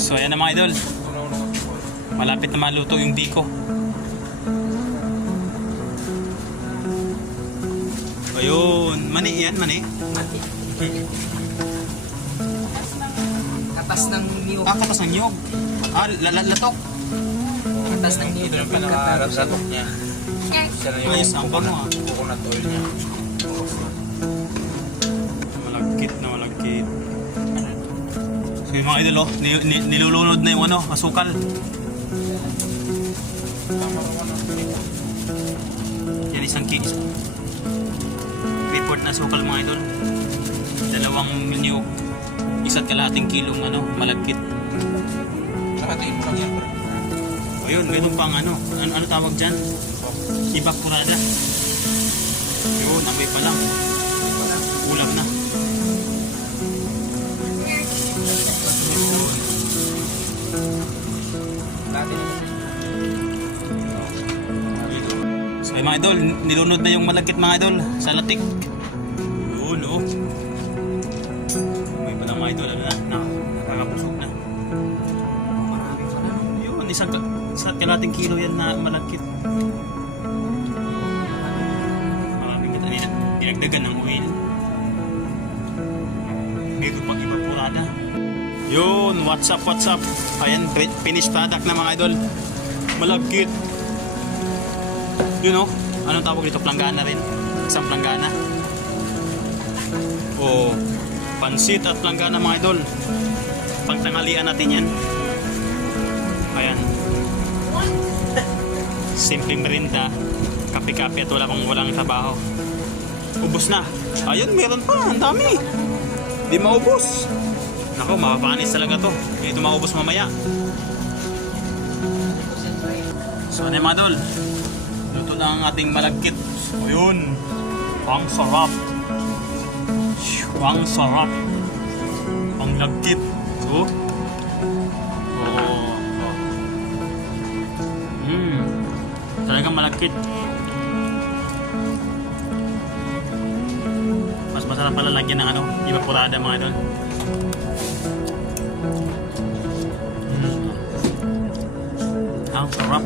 So ayan na mga idol. Malapit na maluto yung biko. Ayun, mani yan, mani. Mati. Katas ng niyog. Ah, katas ng niyog. Ah, latok. Katas ng niyog. Ito yung pinaka-ratok niya. Siya na yung Ayos, ang bango ah. coconut oil niya. Malagkit na malagkit. So yung mga idol, oh, nilulunod na yung ano, asukal. Yan isang case. Report na asukal mga idol. 2 niyog. 1.5 kilong ano, malagkit. Nakatiin mo lang yan. O yun, meron pang ano tawag dyan? Evaporada. Yun, amoy pa lang. Ulam na. So mga idol, nilunod na yung malagkit mga idol sa latik. Yun, oh. Amoy pa lang mga idol, ano na, nakakabusog na. Yun, isang kalating kilo yan na malagkit. Maraming kita nila. Dinagdagan ng oil. Meron pang evaporada. Yun, what's up? Ayan, finished product na mga idol. Malagkit. Yun oh, anong tawag dito? Planggana rin. Isang planggana. O, pansit at planggana mga idol. Pagtanghalian natin yan. Ayan. Simpleng merinda. Kape-kape at walang trabaho. Ubus na. Ayun, meron pa. Ang dami. Di maubos. Nako, mapapanis talaga to. Hindi ito maubos mamaya. So, ano yung mga idol? Luto na ang ating malagkit. So, yun. Ang sarap. Ang sarap. Ang lagkit. So, talagang malagkit. Mas masarap pala lagyan ng ano, evaporada mga idol. Ang sarap.